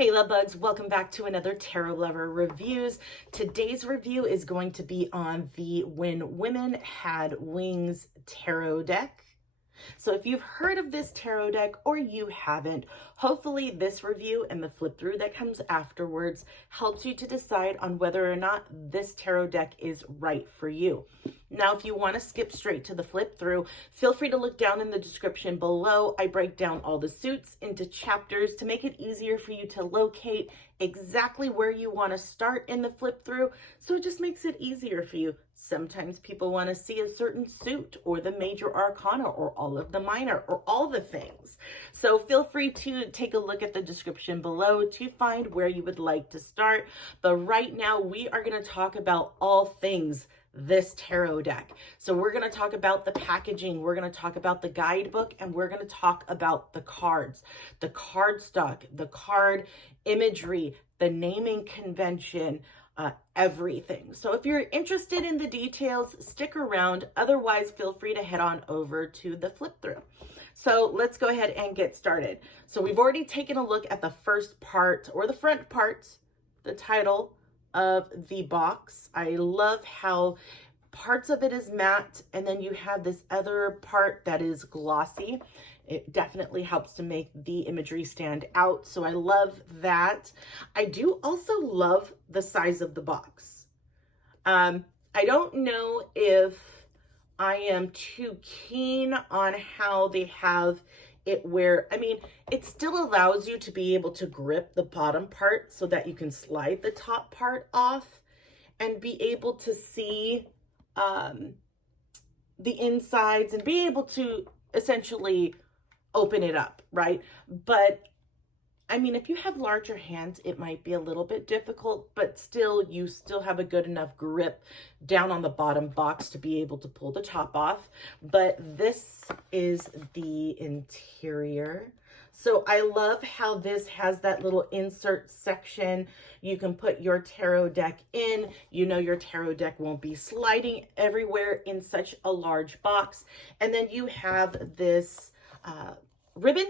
Hey love bugs, welcome back to another Tarot Lover Reviews. Today's review is going to be on the When Women Had Wings tarot deck. So if you've heard of this tarot deck or you haven't, hopefully this review and the flip through that comes afterwards helps you to decide on whether or not this tarot deck is right for you. Now, if you want to skip straight to the flip through, feel free to look down in the description below. I break down all the suits into chapters to make it easier for you to locate exactly where you want to start in the flip through. So it just makes it easier for you. Sometimes people want to see a certain suit or the major arcana or all of the minor or all the things. So feel free to take a look at the description below to find where you would like to start. But right now we are going to talk about all things this tarot deck. So we're going to talk about the packaging, we're going to talk about the guidebook, and we're going to talk about the cards, the cardstock, the card imagery, the naming convention, everything. So if you're interested in the details, stick around. Otherwise, feel free to head on over to the flip through. So let's go ahead and get started. So we've already taken a look at the first part or the front part, the title of the box. I love how parts of it is matte and then you have this other part that is glossy. It definitely helps to make the imagery stand out. So I love that. I do also love the size of the box. I don't know if I am too keen on how they have it where, I mean, it still allows you to be able to grip the bottom part so that you can slide the top part off and be able to see the insides and be able to essentially open it up, right? But I mean, if you have larger hands, it might be a little bit difficult, but still, you still have a good enough grip down on the bottom box to be able to pull the top off. But this is the interior. So I love how this has that little insert section. You can put your tarot deck in. You know your tarot deck won't be sliding everywhere in such a large box. And then you have this ribbon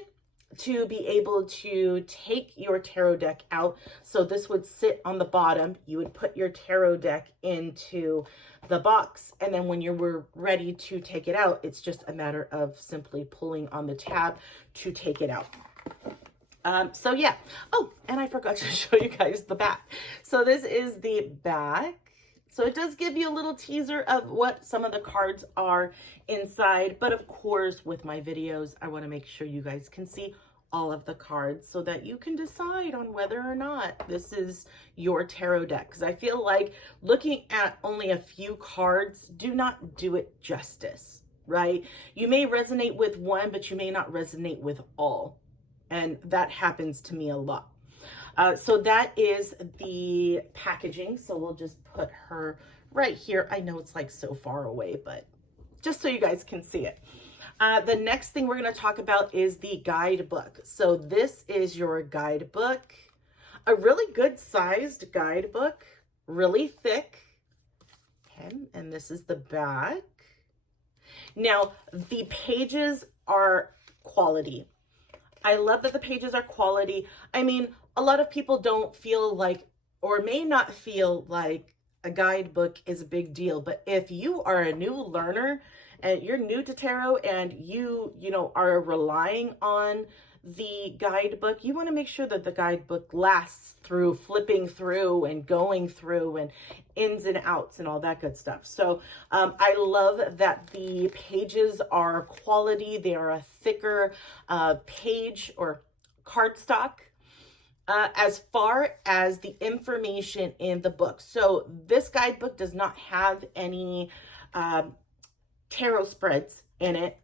to be able to take your tarot deck out. So this would sit on the bottom. You would put your tarot deck into the box. And then when you were ready to take it out, it's just a matter of simply pulling on the tab to take it out. So yeah. Oh, and I forgot to show you guys the back. So this is the back. So it does give you a little teaser of what some of the cards are inside. But of course, with my videos, I want to make sure you guys can see all of the cards so that you can decide on whether or not this is your tarot deck. Because I feel like looking at only a few cards do not do it justice, right? You may resonate with one, but you may not resonate with all. And that happens to me a lot. So that is the packaging. So we'll just put her right here. I know it's like so far away, but just so you guys can see it. The next thing we're going to talk about is the guidebook. So this is your guidebook, a really good sized guidebook, really thick. Okay, and this is the back. Now, the pages are quality. I love that the pages are quality. I mean, a lot of people don't feel like, or may not feel like a guidebook is a big deal. But if you are a new learner and you're new to tarot and you are relying on the guidebook, you want to make sure that the guidebook lasts through flipping through and going through and ins and outs and all that good stuff. So I love that the pages are quality. They are a thicker page or cardstock. As far as the information in the book. So this guidebook does not have any tarot spreads in it.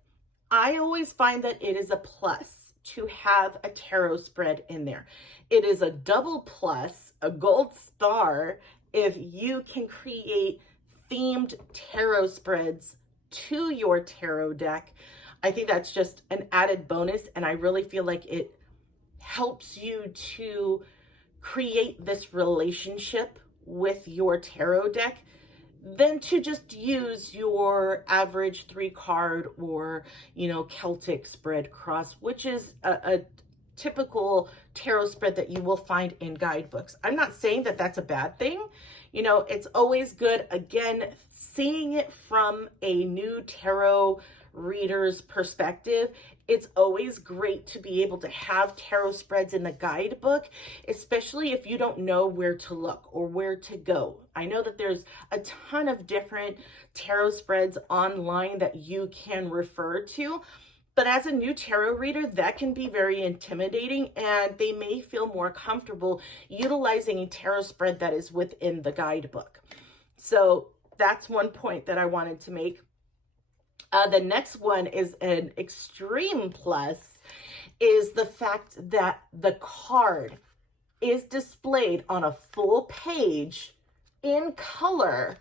I always find that it is a plus to have a tarot spread in there. It is a double plus, a gold star, if you can create themed tarot spreads to your tarot deck. I think that's just an added bonus, and I really feel like it helps you to create this relationship with your tarot deck than to just use your average 3 card or, Celtic spread cross, which is a typical tarot spread that you will find in guidebooks. I'm not saying that that's a bad thing. You know, it's always good, again, seeing it from a new tarot reader's perspective. It's always great to be able to have tarot spreads in the guidebook, especially if you don't know where to look or where to go. I know that there's a ton of different tarot spreads online that you can refer to, but as a new tarot reader, that can be very intimidating, and they may feel more comfortable utilizing a tarot spread that is within the guidebook. So that's one point that I wanted to make. The next one is an extreme plus, is the fact that the card is displayed on a full page in color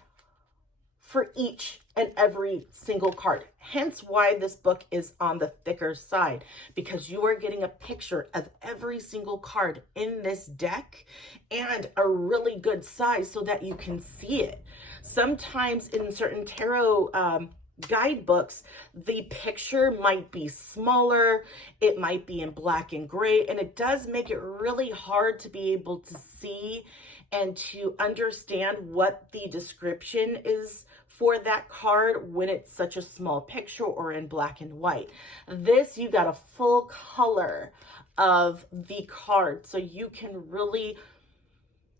for each and every single card. Hence why this book is on the thicker side, because you are getting a picture of every single card in this deck and a really good size so that you can see it. Sometimes in certain tarot guidebooks, the picture might be smaller, it might be in black and gray, and it does make it really hard to be able to see and to understand what the description is for that card when it's such a small picture or in black and white. This, you got a full color of the card, so you can really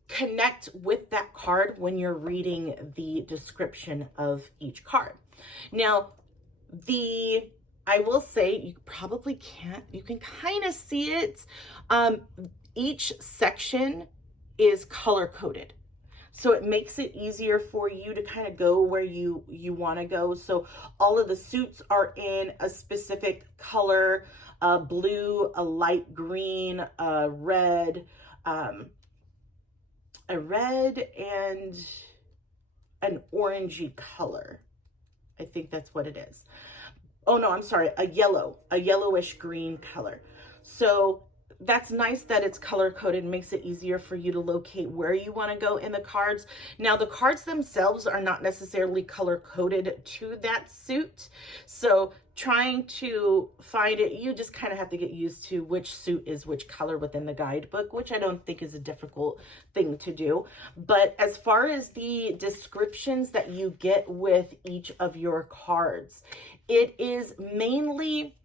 connect with that card when you're reading the description of each card. Now, I will say, you probably can't, you can kind of see it. Each section is color coded, so it makes it easier for you to kind of go where you want to go. So all of the suits are in a specific color, blue, a light green, a red and an orangey color. I think that's what it is. Oh no, I'm sorry, a yellowish green color. So that's nice that it's color coded, makes it easier for you to locate where you want to go in the cards. Now, the cards themselves are not necessarily color coded to that suit, so trying to find it, you just kind of have to get used to which suit is which color within the guidebook, which I don't think is a difficult thing to do. But as far as the descriptions that you get with each of your cards, it is mainly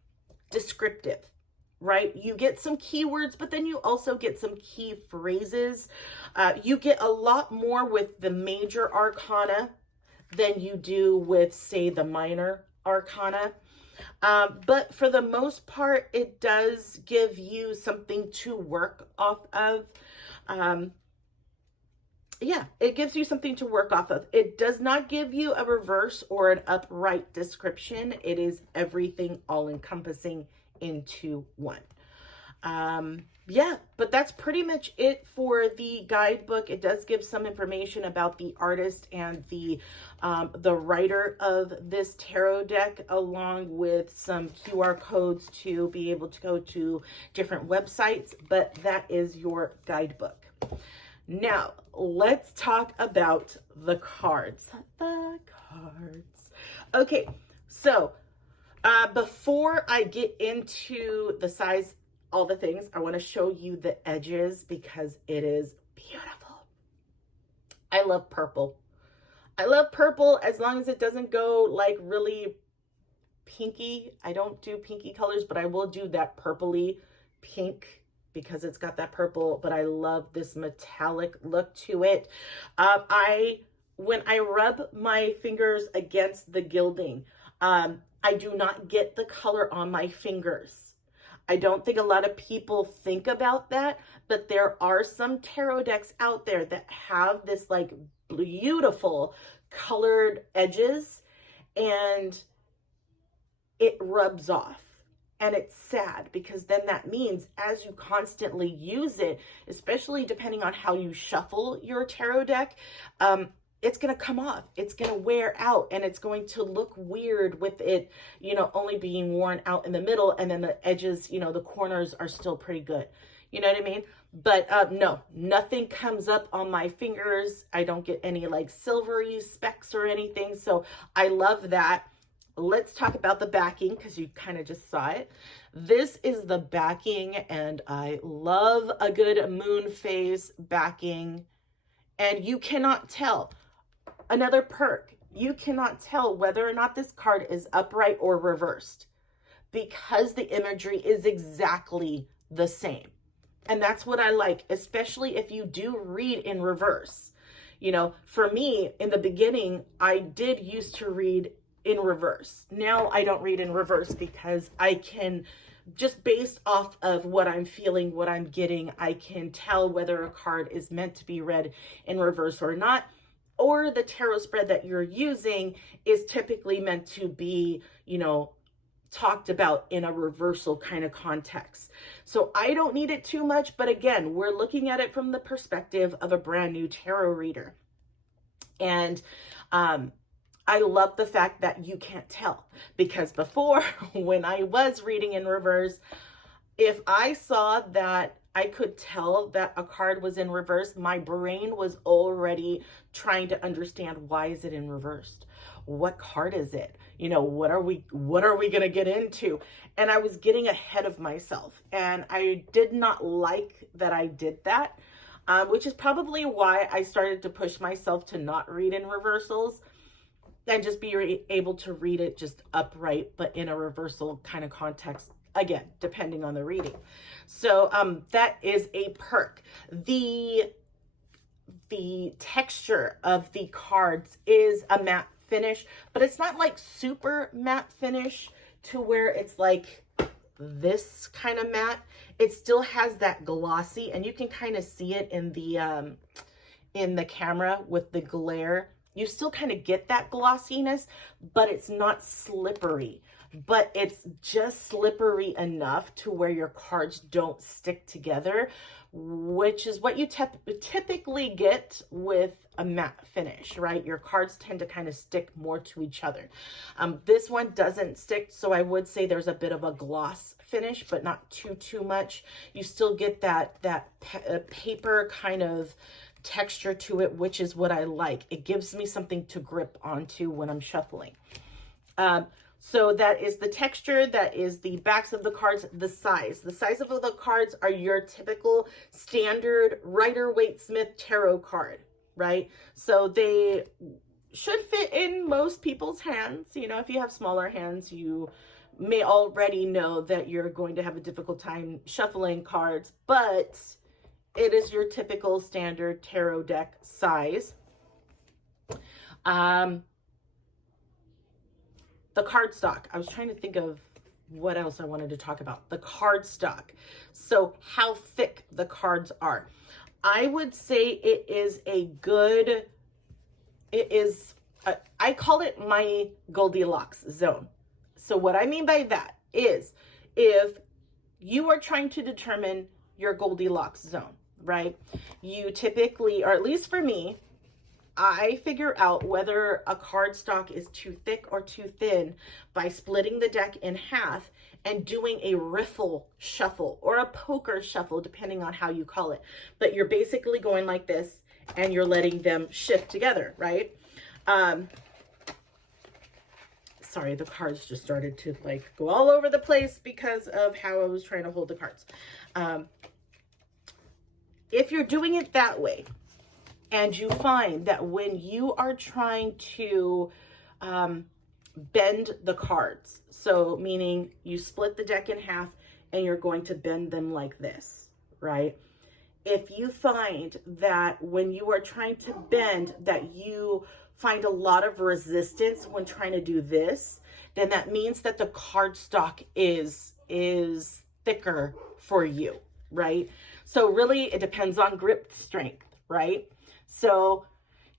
descriptive, right? You get some keywords, but then you also get some key phrases. You get a lot more with the major arcana than you do with, say, the minor arcana. But for the most part, it does give you something to work off of. Yeah, it gives you something to work off of. It does not give you a reverse or an upright description. It is everything all encompassing into one. Yeah, but that's pretty much it for the guidebook. It does give some information about the artist and the writer of this tarot deck, along with some QR codes to be able to go to different websites, but that is your guidebook. Now, let's talk about the cards. Okay, so before I get into the size, all the things, I want to show you the edges because it is beautiful. I love purple. I love purple as long as it doesn't go like really pinky. I don't do pinky colors, but I will do that purpley pink because it's got that purple, but I love this metallic look to it. When I rub my fingers against the gilding, I do not get the color on my fingers. I don't think a lot of people think about that, but there are some tarot decks out there that have this like beautiful colored edges and it rubs off. And it's sad because then that means as you constantly use it, especially depending on how you shuffle your tarot deck, it's going to come off, it's going to wear out, and it's going to look weird with it, you know, only being worn out in the middle, and then the edges, you know, the corners are still pretty good. You know what I mean? But no, nothing comes up on my fingers. I don't get any like silvery specks or anything. So I love that. let's talk about the backing, because you kind of just saw it. This is the backing, and I love a good moon phase backing. And you cannot tell. Another perk, you cannot tell whether or not this card is upright or reversed, because the imagery is exactly the same. And that's what I like, especially if you do read in reverse. You know, for me, in the beginning, I did used to read in reverse. Now I don't read in reverse, because I can, just based off of what I'm feeling, what I'm getting, I can tell whether a card is meant to be read in reverse or not, or the tarot spread that you're using is typically meant to be, you know, talked about in a reversal kind of context. So I don't need it too much, but again, we're looking at it from the perspective of a brand new tarot reader. And I love the fact that you can't tell, because before, when I was reading in reverse, if I saw that I could tell that a card was in reverse, my brain was already trying to understand, why is it in reverse? What card is it? You know, what are we going to get into? And I was getting ahead of myself, and I did not like that I did that, which is probably why I started to push myself to not read in reversals and just be able to read it just upright, but in a reversal kind of context, again, depending on the reading. So that is a perk. The texture of the cards is a matte finish, but it's not like super matte finish to where it's like this kind of matte. It still has that glossy, and you can kind of see it in the camera with the glare. You still kind of get that glossiness, but it's not slippery. But it's just slippery enough to where your cards don't stick together, which is what you typically get with a matte finish, right? Your cards tend to kind of stick more to each other. This one doesn't stick, so I would say there's a bit of a gloss finish, but not too much. You still get that paper kind of texture to it, which is what I like. It gives me something to grip onto when I'm shuffling. So that is the texture, that is the backs of the cards, the size. The size of the cards are your typical standard Rider-Waite-Smith tarot card, right? So they should fit in most people's hands. You know, if you have smaller hands, you may already know that you're going to have a difficult time shuffling cards, but it is your typical standard tarot deck size. The cardstock. I was trying to think of what else I wanted to talk about. The cardstock. So how thick the cards are. I would say it is I call it my Goldilocks zone. So what I mean by that is, if you are trying to determine your Goldilocks zone, right? You typically, or at least for me, I figure out whether a cardstock is too thick or too thin by splitting the deck in half and doing a riffle shuffle or a poker shuffle, depending on how you call it. But you're basically going like this and you're letting them shift together, right? Sorry, the cards just started to like go all over the place because of how I was trying to hold the cards. If you're doing it that way, and you find that when you are trying to bend the cards, so meaning you split the deck in half and you're going to bend them like this, right? If you find that when you are trying to bend that you find a lot of resistance when trying to do this, then that means that the cardstock is thicker for you, right? So really it depends on grip strength, right? So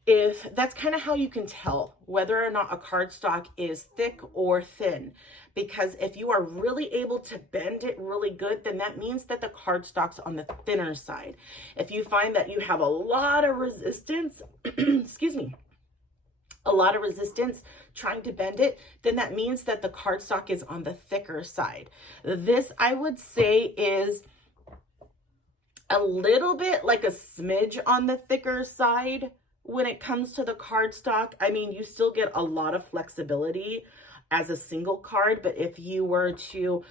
if that's kind of how you can tell whether or not a cardstock is thick or thin, because if you are really able to bend it really good, then that means that the cardstock's on the thinner side. If you find that you have a lot of resistance, excuse me, a lot of resistance trying to bend it, then that means that the cardstock is on the thicker side. This, I would say, is a little bit like a smidge on the thicker side when it comes to the cardstock. I mean, you still get a lot of flexibility. as a single card, but if you were to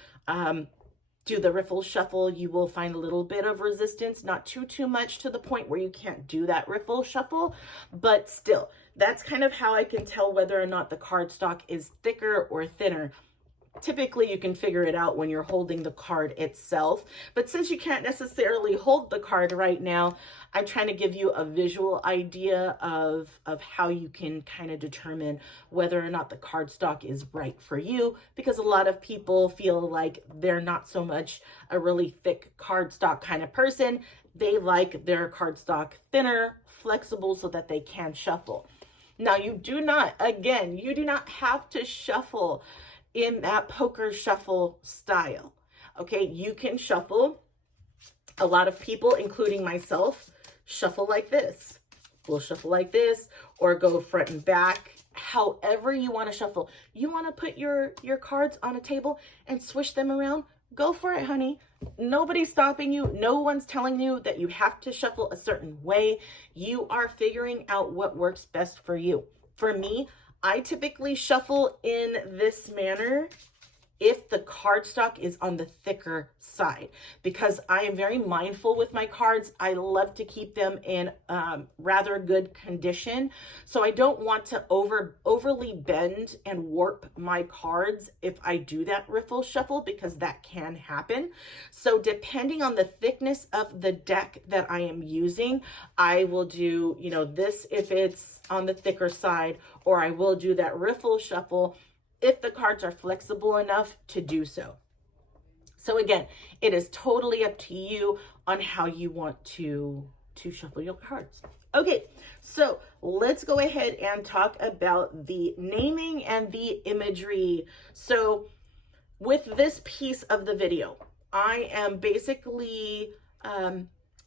do the riffle shuffle, you will find a little bit of resistance, not too much to the point where you can't do that riffle shuffle, but still, that's kind of how I can tell whether or not the cardstock is thicker or thinner. Typically, you can figure it out when you're holding the card itself, but since you can't necessarily hold the card right now, I'm trying to give you a visual idea of how you can kind of determine whether or not the cardstock is right for you, because a lot of people feel like they're not so much a really thick cardstock kind of person. They like their cardstock thinner, flexible, so that they can shuffle. Now, you do not have to shuffle in that poker shuffle style. Okay, you can shuffle. A lot of people, including myself, shuffle like this. We'll shuffle like this, or go front and back. However you want to shuffle. You want to put your cards on a table and swish them around? Go for it, honey. Nobody's stopping you. No one's telling you that you have to shuffle a certain way. You are figuring out what works best for you. For me, I typically shuffle in this manner if the cardstock is on the thicker side, because I am very mindful with my cards. I love to keep them in rather good condition. So I don't want to overly bend and warp my cards if I do that riffle shuffle, because that can happen. So depending on the thickness of the deck that I am using, I will do, this if it's on the thicker side, or I will do that riffle shuffle if the cards are flexible enough to do so. So again, it is totally up to you on how you want to shuffle your cards. Okay, so let's go ahead and talk about the naming and the imagery. So with this piece of the video, I am basically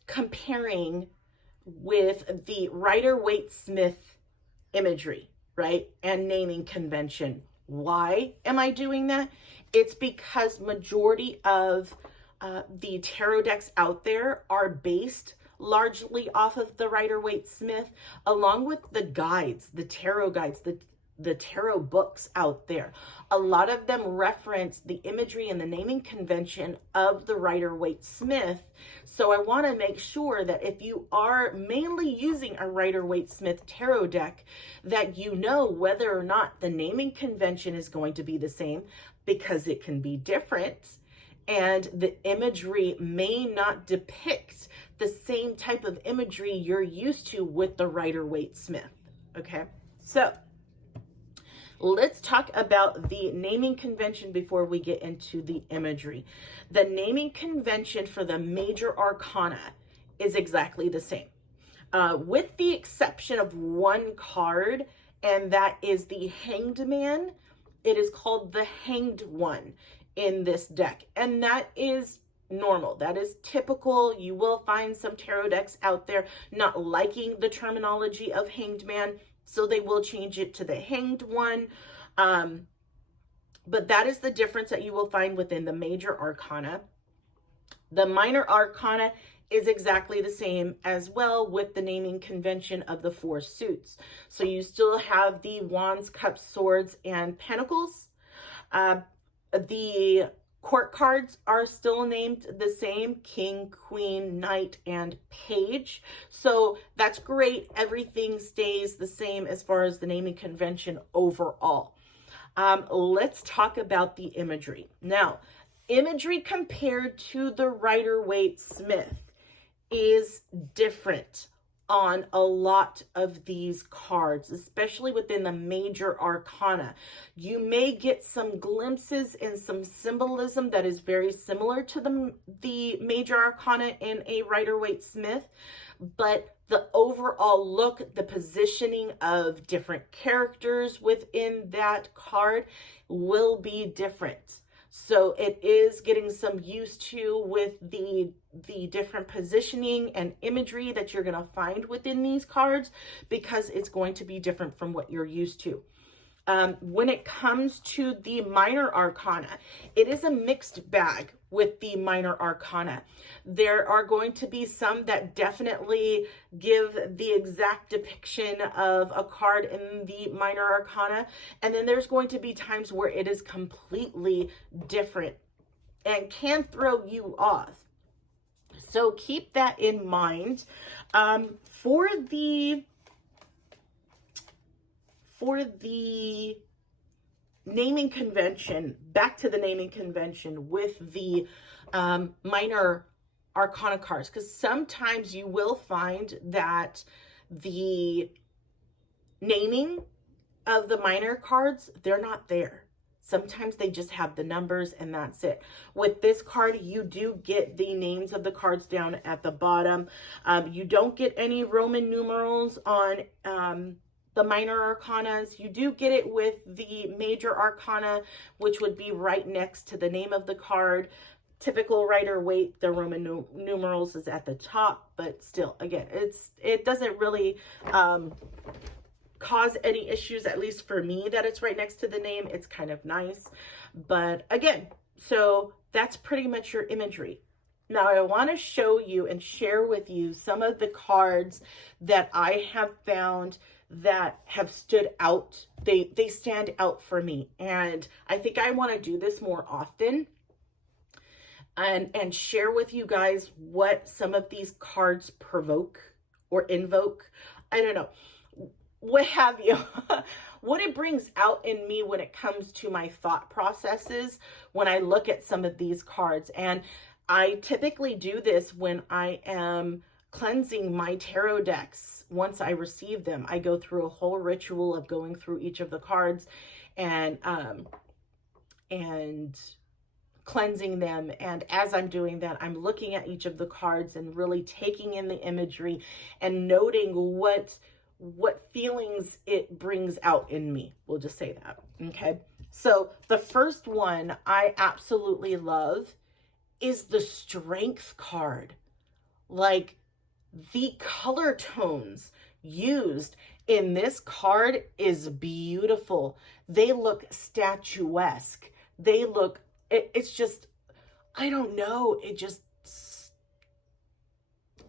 comparing with the Rider-Waite-Smith imagery, right? And naming convention. Why am I doing that? It's because majority of the tarot decks out there are based largely off of the Rider-Waite-Smith, along with the guides, the tarot guides, the tarot books out there. A lot of them reference the imagery and the naming convention of the Rider-Waite-Smith. So I want to make sure that if you are mainly using a Rider-Waite-Smith tarot deck, that you know whether or not the naming convention is going to be the same, because it can be different, and the imagery may not depict the same type of imagery you're used to with the Rider-Waite-Smith. Okay, so let's talk about the naming convention before we get into the imagery. The naming convention for the major arcana is exactly the same, with the exception of one card, and that is the Hanged Man. It is called the Hanged One in this deck, and that is normal. That is typical. You will find some tarot decks out there not liking the terminology of Hanged Man, so they will change it to the Hanged One. But that is the difference that you will find within the major arcana. The minor arcana is exactly the same as well, with the naming convention of the 4 suits. So you still have the Wands, Cups, Swords, and Pentacles. The court cards are still named the same: King, Queen, Knight, and Page. So that's great. Everything stays the same as far as the naming convention overall. Let's talk about the imagery. Now, imagery compared to the Rider-Waite-Smith is different on a lot of these cards, especially within the major arcana. You may get some glimpses and some symbolism that is very similar to the major arcana in a Rider-Waite-Smith, but the overall look, the positioning of different characters within that card will be different. So it is getting some used to with the different positioning and imagery that you're going to find within these cards, because it's going to be different from what you're used to. When it comes to the minor arcana, it is a mixed bag with the minor arcana. There are going to be some that definitely give the exact depiction of a card in the minor arcana. And then there's going to be times where it is completely different and can throw you off. So keep that in mind. For the naming convention, back to the naming convention with the minor arcana cards, because sometimes you will find that the naming of the minor cards, they're not there. Sometimes they just have the numbers and that's it. With this card, you do get the names of the cards down at the bottom. You don't get any Roman numerals on the minor arcanas. You do get it with the major arcana, which would be right next to the name of the card. Typical Rider-Waite, the Roman numerals is at the top, but still, again, it doesn't really cause any issues, at least for me, that it's right next to the name. It's kind of nice. But again, so that's pretty much your imagery. Now I want to show you and share with you some of the cards that I have found that have stood out. They stand out for me. And I think I want to do this more often and share with you guys what some of these cards provoke or invoke. I don't know. What have you, what it brings out in me when it comes to my thought processes when I look at some of these cards. And I typically do this when I am cleansing my tarot decks. Once I receive them, I go through a whole ritual of going through each of the cards and cleansing them. And as I'm doing that, I'm looking at each of the cards and really taking in the imagery and noting what feelings it brings out in me. We'll just say that. Okay. So the first one I absolutely love is the Strength card. Like, the color tones used in this card is beautiful. They look statuesque. They look, it's just, I don't know.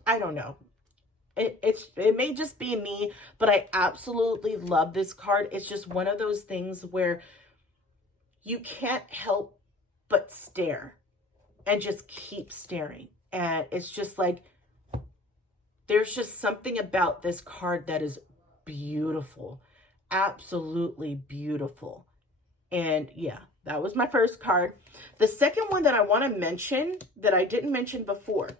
I don't know. It may just be me, but I absolutely love this card. It's just one of those things where you can't help but stare and just keep staring. And it's just like, there's just something about this card that is beautiful. Absolutely beautiful. And yeah, that was my first card. The second one that I want to mention that I didn't mention before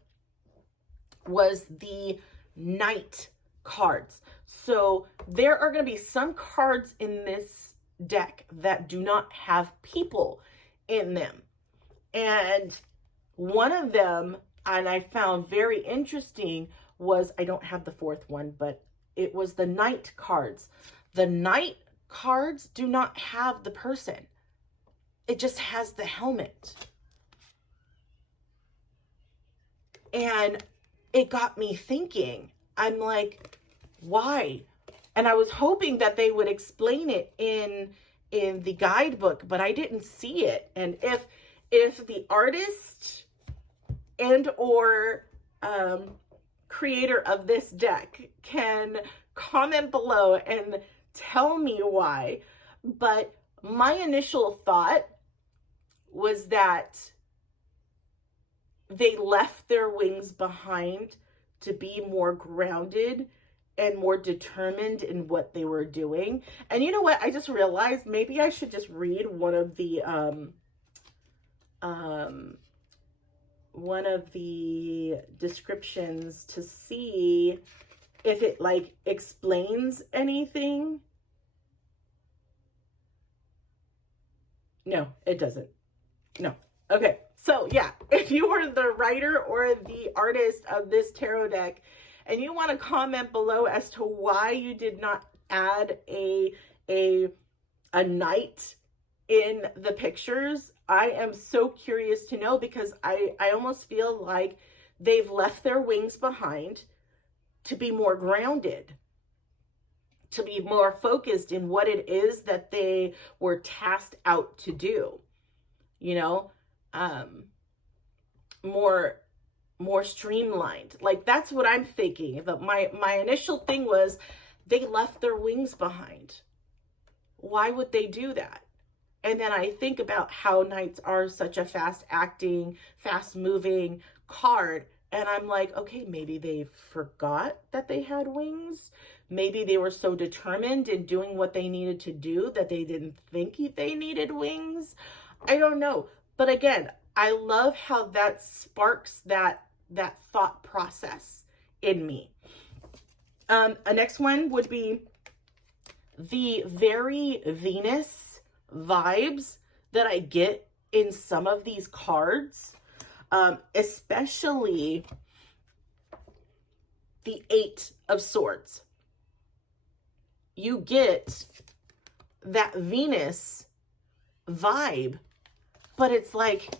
was the Knight cards. So there are going to be some cards in this deck that do not have people in them. And one of them, and I found very interesting, was, I don't have the fourth one, but it was the Knight cards. The Knight cards do not have the person. It just has the helmet. And it got me thinking. I'm like, why? And I was hoping that they would explain it in the guidebook, but I didn't see it. And if the artist and or creator of this deck can comment below and tell me why. But my initial thought was that they left their wings behind to be more grounded and more determined in what they were doing. And you know what? I just realized maybe I should just read one of the descriptions to see if it like explains anything. No, it doesn't. No. Okay. So yeah, if you are the writer or the artist of this tarot deck and you want to comment below as to why you did not add a knight in the pictures, I am so curious to know, because I almost feel like they've left their wings behind to be more grounded. to be more focused in what it is that they were tasked out to do, you know, more streamlined. Like, that's what I'm thinking. My initial thing was they left their wings behind. Why would they do that? And then I think about how Knights are such a fast acting, fast moving card. And I'm like, okay, maybe they forgot that they had wings. Maybe they were so determined in doing what they needed to do that they didn't think they needed wings. I don't know. But again, I love how that sparks that thought process in me. A next one would be the very Venus vibes that I get in some of these cards, especially the Eight of Swords. You get that Venus vibe, but it's like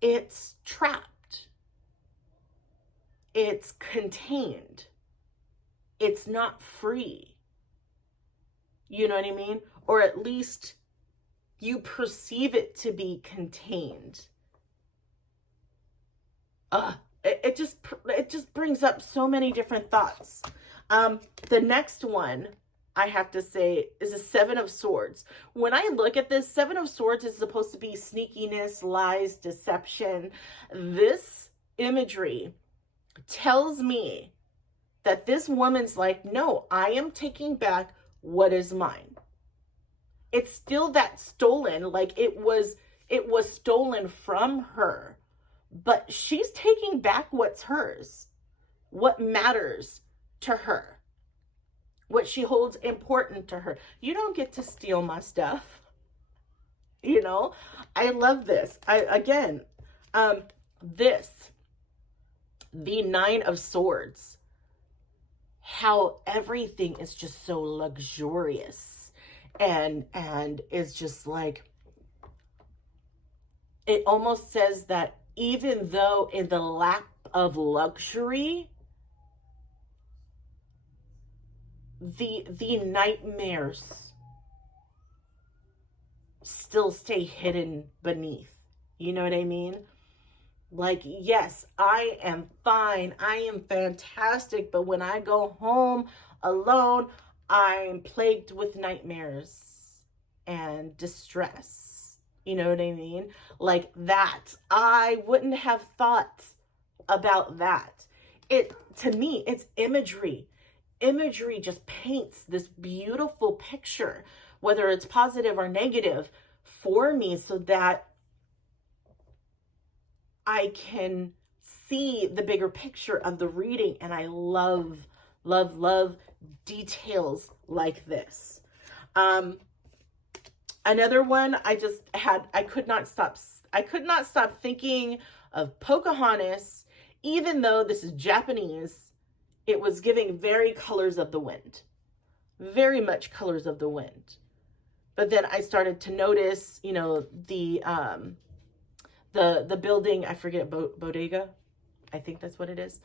it's trapped. It's contained. It's not free. You know what I mean? Or at least you perceive it to be contained. It just brings up so many different thoughts. The next one I have to say is a Seven of Swords. When I look at this, Seven of Swords is supposed to be sneakiness, lies, deception. This imagery tells me that this woman's like, no, I am taking back what is mine. It's still that stolen, like it was stolen from her, but she's taking back what's hers, what matters to her, what she holds important to her. You don't get to steal my stuff. You know, I love this. The Nine of Swords, how everything is just so luxurious and is just like, it almost says that even though in the lap of luxury, the nightmares still stay hidden beneath. You know what I mean? Like, yes, I am fine. I am fantastic. But when I go home alone, I'm plagued with nightmares and distress. You know what I mean? Like that. I wouldn't have thought about that. To me, it's imagery. Imagery just paints this beautiful picture, whether it's positive or negative, for me so that I can see the bigger picture of the reading. And I love, love, love details like this. Another one I could not stop thinking of Pocahontas, even though this is Japanese. It was giving very Colors of the Wind, very much Colors of the Wind. But then I started to notice, you know, the building, I forget, bodega, I think that's what it is,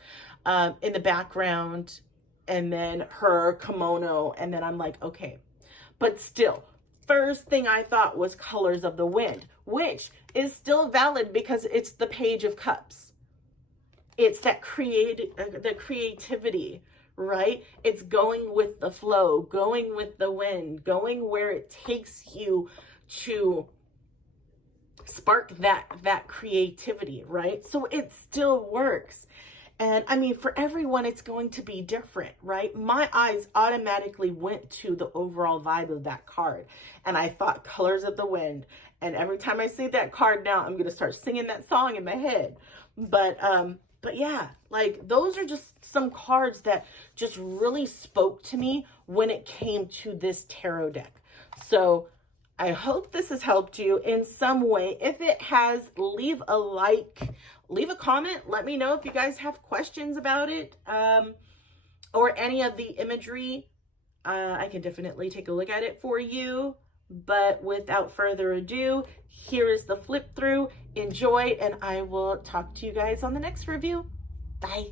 in the background, and then her kimono, and then I'm like, okay. But still, first thing I thought was Colors of the Wind, which is still valid because it's the Page of Cups. It's that the creativity, right? It's going with the flow, going with the wind, going where it takes you to spark that creativity, right? So it still works. And I mean, for everyone, it's going to be different, right? My eyes automatically went to the overall vibe of that card. And I thought Colors of the Wind. And every time I see that card now, I'm going to start singing that song in my head. But yeah, like those are just some cards that just really spoke to me when it came to this tarot deck. So I hope this has helped you in some way. If it has, leave a like, leave a comment. Let me know if you guys have questions about it, or any of the imagery. I can definitely take a look at it for you. But without further ado, here is the flip through. Enjoy, and I will talk to you guys on the next review. Bye.